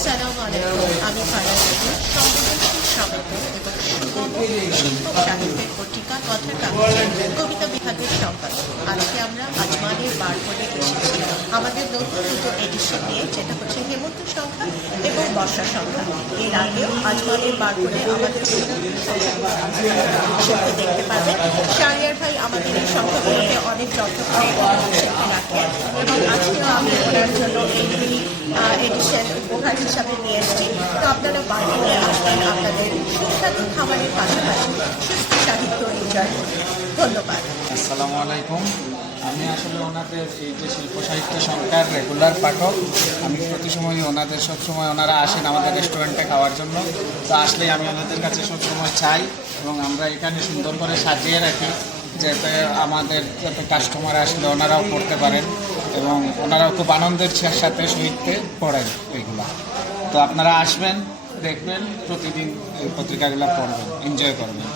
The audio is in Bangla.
আসসালামু আলাইকুম। আমি ফারাজ সংবেদনশীল সমেত এবং শিক্ষক সাহিত্যের পত্রিকা কথার কাগজের কবিতা বিভাগের সম্পাদক। আজকে আমরা আজমানের বার করে এসেছি আমাদের নতুন দুটো এডিশন নিয়ে, যেটা হচ্ছে হেমন্ত সংখ্যা এবং বর্ষা সংখ্যা। এর আগেও আজমানের বার করে আমাদের সংখ্যাগুলো দেখতে পাবেন। শাহরিয়ার ভাই আমাদের এই সংখ্যাগুলোকে অনেক যত্ন করে রাখেন এবং আজকেও আমি ওনার জন্য এই এডিশন উপহার হিসাবে নিয়ে এসেছি। তো আপনারা বার করে আসবেন আপনাদের সুস্বাদু খাবারের পাশাপাশি সুস্থ সাহিত্য এনজয় করুন। ধন্যবাদ। আসসালামু আলাইকুম। আমি আসলে ওনাদের এই যে শিল্প সাহিত্য সংখ্যার রেগুলার পাঠক। আমি প্রতি সময়ই ওনাদের সবসময় ওনারা আসেন আমাদের রেস্টুরেন্টে খাওয়ার জন্য। তো আসলেই আমি ওনাদের কাছে সবসময় চাই এবং আমরা এখানে সুন্দর করে সাজিয়ে রাখি, যাতে আমাদের যাতে কাস্টমার আসলে ওনারাও পড়তে পারেন এবং ওনারাও খুব আনন্দের সাথে সহিতে পড়েন এইগুলা। তো আপনারা আসবেন, দেখবেন, প্রতিদিন এই পত্রিকাগুলো পড়বেন, এনজয় করবেন।